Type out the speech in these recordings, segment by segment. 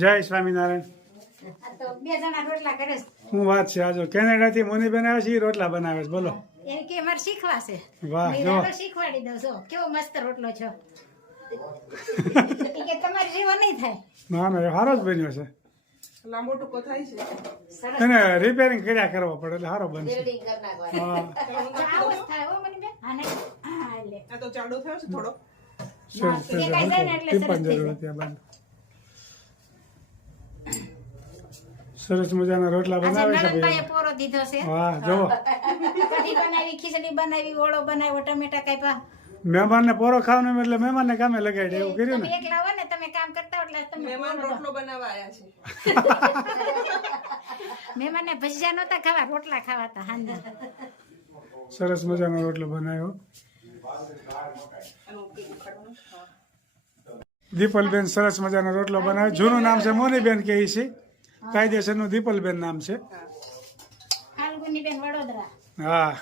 જય સ્વામિનારાયણ. બે જણા રોટલા કરે છે. શું વાત છે? આજો કેનેડા થી મોનીબેન આવે છે, ઈ રોટલા બનાવે છે. બોલો. એ કે મારે શીખવા છે. વાહ, મેં જો. રાતો શીખવાડી દઉં છો કેવો મસ્ત રોટલો છો. ઈ કે તમારી જેવો નહીં થાય. ના ના, એ સારો જ બન્યો છે. લાંબો ટૂંકો થાય છે. સરસ. એને રિપેરિંગ કર્યા કરવો પડે એટલે સારો બનશે. હા. આવો જ થાય હો મને બેન. હા ને. હા લે. આ તો જાડો થયો છે થોડો. સરસ છે. એ કાંઈ જાય ને એટલે ટીપણ સરસ થઈ જરૂર જાય. હતી આ બાંધ. સરસ મજાના રોટલા આજે બનાવે છે નણંદબાઈએ ભાઈ. પોરો દીધો છે. વાહ, જો. કઢી બનાવી, ખીચડી બનાવી, ઓળો બનાવ્યો, ટમેટા કાપ્યા. મહેમાનને પોરો ખાવાનું એટલે મહેમાનને કામે લગાડી એવું કર્યું તમે ને. એકલા હો ને તમે કામ કરતા હો એટલે તમે મહેમાન રોટલો બનાવવા આયા છે. મહેમાનને ભજીયા નહોતા ખાવા, રોટલા ખાવા હતા હાંજે. સરસ મજાનો રોટલો બનાવ્યો. દીપલબેન સરસ મજાનો રોટલો બનાવ્યો. જૂનું નામ છે મોનીબેન કે છે, કાયદેસરનું દીપલબેન નામ છે. ફાલ્ગુનીબેન વડોદરા. હા,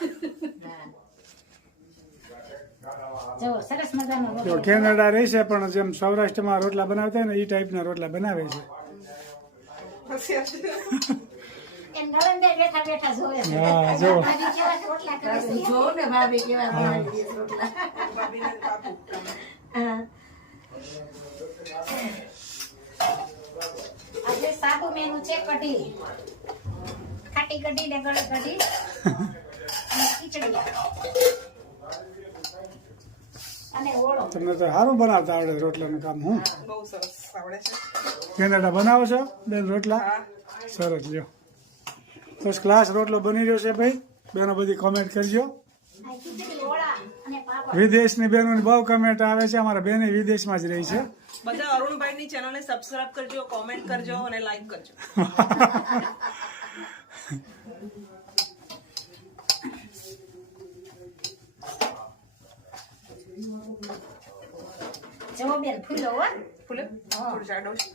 જો સરસ મજાનો તો રોટલો. કેનેડા રહે છે પણ જેમ સૌરાષ્ટ્રમાં રોટલા બનાવતા હોય ને એ ટાઈપના રોટલા બનાવે છે. હોશિયાર છે. એ નણંદે બેઠા બેઠા જોવે છે. હા, જો. ભાભી કેવા રોટલા કરે છે. ભાભીને કાપુ. હા. આજે સાદું મેનુ છે કઢી, ખાટી કઢી ને ગળે કઢી અને ખીચડી અને ઓળો. તમને તો સારું બનાવતા આવડે રોટલાનું કામ. હું બહુ સરસ આવડે છે. કેનેડા બનાવો છો બેન રોટલા? હા. સરસ, લ્યો. ફર્સ્ટ ક્લાસ રોટલો બની રહ્યો છે ભાઈ. બેનો બધી કોમેન્ટ કરજો. આ ખીચડી ઓળા અને પાપડ. વિદેશની બહેનોની બહુ કમેન્ટ આવે છે. અમારા બેન વિદેશમાં જ રહી છે. બધા અરુણભાઈની ચેનલને સબસ્ક્રાઇબ કરજો, કોમેન્ટ કરજો અને લાઈક કરજો. જવો બેન ફૂલો હો. ફૂલે થોડું જાડો છે.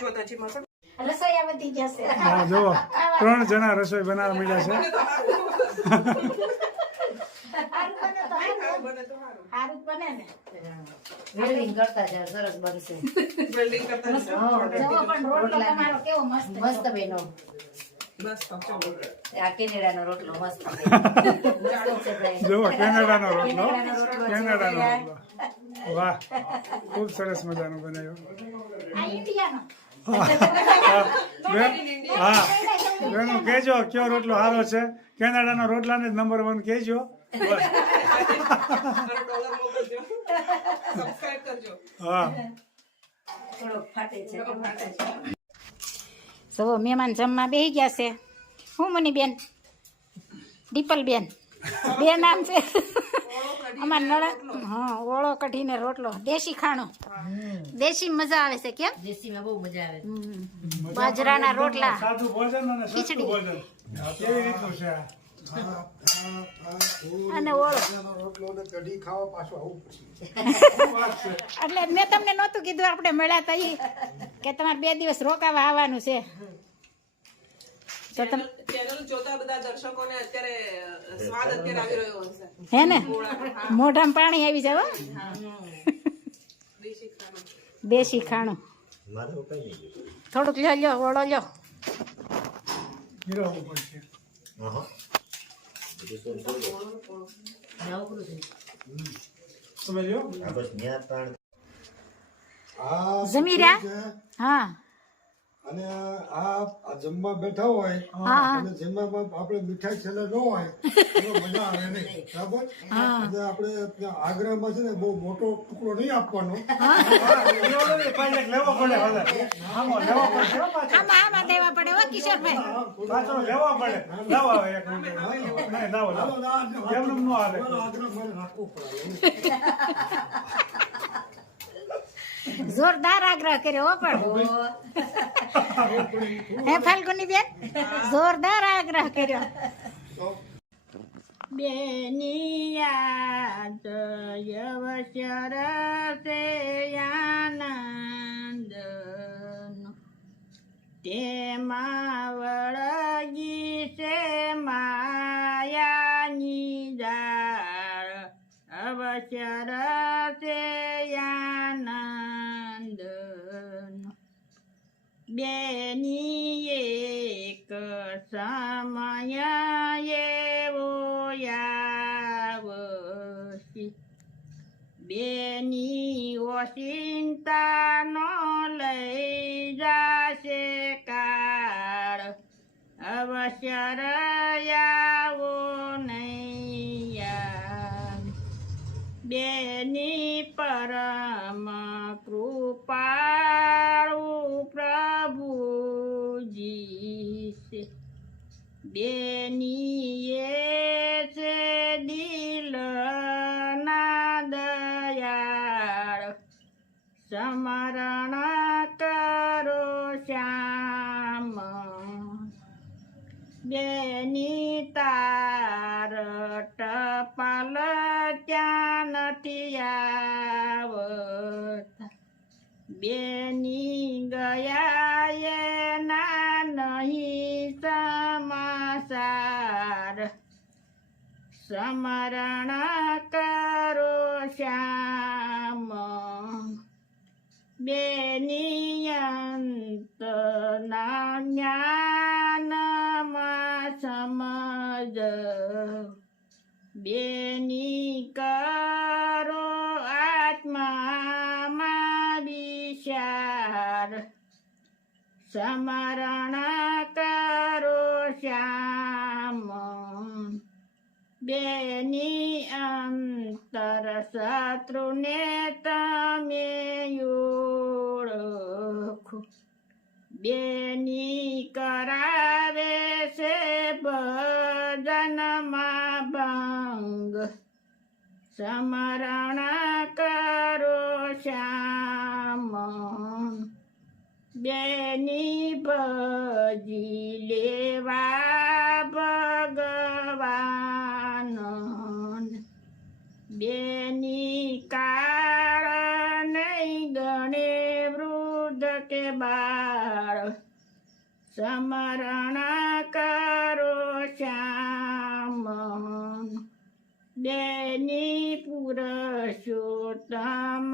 જો તો હજી મસળ. રસોઈયા વધી જશે. હા, જુઓ 3 જણા રસોઈ બનાવવા મળ્યા છે. બને તો સારું. સારું જ બને ને. વેલ્ડિંગ કરતા જાય સરસ બનશે. વેલ્ડિંગ કરતા જશો. જવો પણ રોટલો તમારો કેવો મસ્ત છે. મસ્ત બેનો બસ તો ચાલો. આ કેનેડાનો રોટલો મસ્ત છે. જાડો છે ભાઈ. જુઓ કેનેડાનો રોટલો. કેનેડાનો રોટલો કેનેડાનો રોટલો. વાહ, ખૂબ સરસ મજાનો બનાવ્યો. આ ઇન્ડિયાનો. બેન, હા બેનો કહેજો કયો રોટલો સારો છે. કેનેડાનો રોટલાને નંબર 1 કહેજો. બસ. $1 મોકલજો. સબસ્ક્રાઇબ કરજો. હા, થોડોક ફાટે છે. ફાટે છે. જવો મહેમાન જમવા બેસી ગયા છે. હું મની બેન, દીપલ બેન, બે નામ છે. અમાર નળન. હા, ઓળો કઢીને રોટલો, દેશી ખાણો. દેશી મજા આવે છે કેમ? દેશીમાં બહુ મજા આવે. બાજરાના રોટલા, સાદું ભોજન અને સસ્તું ખીચડી. ભોજન. આ કેવી રીતનું છે આ? અને ઓળો. એટલે મેં તમને નહોતું કીધું આપણે મળ્યા તા ઈ કે તમારે 2 દિવસ રોકાવા આવવાનું છે. તો તમે ચેનલ જોતા બધા દર્શકોને અત્યારે સ્વાદ અત્યારે આવી રહ્યો હશે. હે ને મોઢામાં પાણી આવી જાવ. દેશી ખાવાનું. દેશી ખાણું થોડુંક લ્યો ઓળો લ્યો. ગીરવવું પડશે. નવકરું છે. તમે લ્યો. જમી રહ્યા? હા અને આ જમવા બેઠા હોય હા. અને જમવામાં આપણે મીઠાઈ છેલ્લે ન હોય તો મજા આવે નહીં, બરાબર? એટલે આપણે ત્યાં આગ્રામાં છે ને બહુ મોટો ટુકડો નહીં આપવાનો. પાછળ લેવો પડે હવે. આમાં લેવો પડશે હો પાછળ. આમાં દેવા પડે હો કિશોરભાઈ. પાછળ લેવો પડે. લાવો હવે એક મિનિટ. નહીં, લાવો લાવો. એમનેમ ન હાલે. આગ્રહ મારે રાખવું પડે. જોરદાર આગ્રહ કર્યો હો પણ. હે ફાલ્ગુની બેન, જોરદાર આગ્રહ કર્યો. બેની યાદ યવશર સે આનંદ તેમાં વળગી છે માયાની જાળ અવસર છે આનંદ બેની એક સમય એવો આવશે, બેની ઓચિંતા નો લઈ જાશે કાળ, અવશ્ય આવો નૈયા. બેની પરમ કૃપાળુ પ્રભુજી છે, બેની એ છે દિલના દયાળ, સ્મરણ કરો શ્યામ. બેની તાર ટપાલ ત્યાં નથી આવતા, બેની ગયા એના નહીં સમાચાર, સ્મરણ કરો શ્યામ. બેની અંતના જ્ઞાનમાં સમજ, બેની કરો આત્મામાં વિચાર, સ્મરણ કરો શ્યામ. બેની અંતર શત્રુને તમે ઓળખો, બેની કરાવે છે ભજનમાં ભંગ, સ્મરણ કરો શ્યામ. બેની ભજી લેવા ભગવાન, બેની કાળ નહીં ગણે વૃદ્ધ કે બાળ, સ્મરણ કરો શ્યામ. બેની પુરુષોત્તમ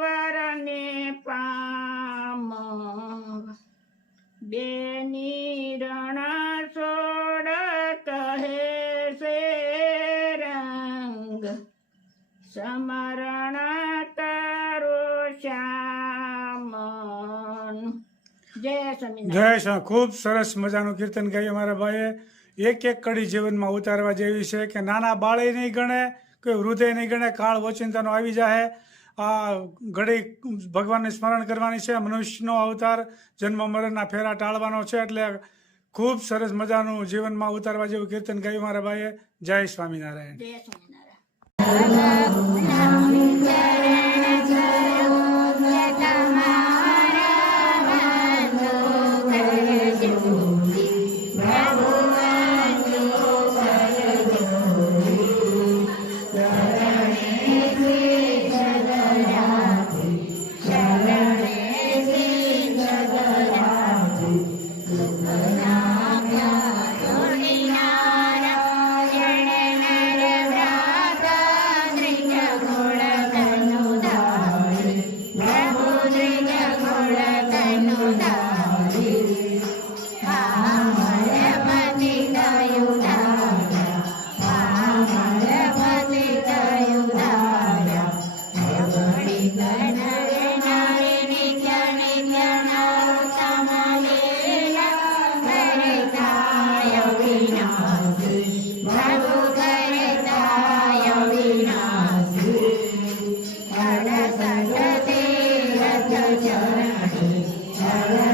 વરને પામ, બેની રણ છોડ કહે છે રંગ, સ્મરણ કરો શ્યામ. જય સ્વામિનારાયણ. જય શ્રી ખૂબ સરસ મજાનું કીર્તન ગાયું અમારા ભાઈએ. એક એક કડી જીવનમાં ઉતારવા જેવી છે કે નાના બાળે નહીં ગણે, કોઈ વૃદ્ધે નહીં ગણે, કાળ ઓચિંતાનો આવી જાય. આ ઘડી ભગવાનને સ્મરણ કરવાની છે, મનુષ્યનો અવતાર જન્મ મરણના ફેરા ટાળવાનો છે, એટલે ખૂબ સરસ મજાનું જીવનમાં ઉતારવા જેવું કીર્તન ગાયું મારા ભાઈએ. જય સ્વામિનારાયણ. જય સ્વામિનારાયણ. ચરણે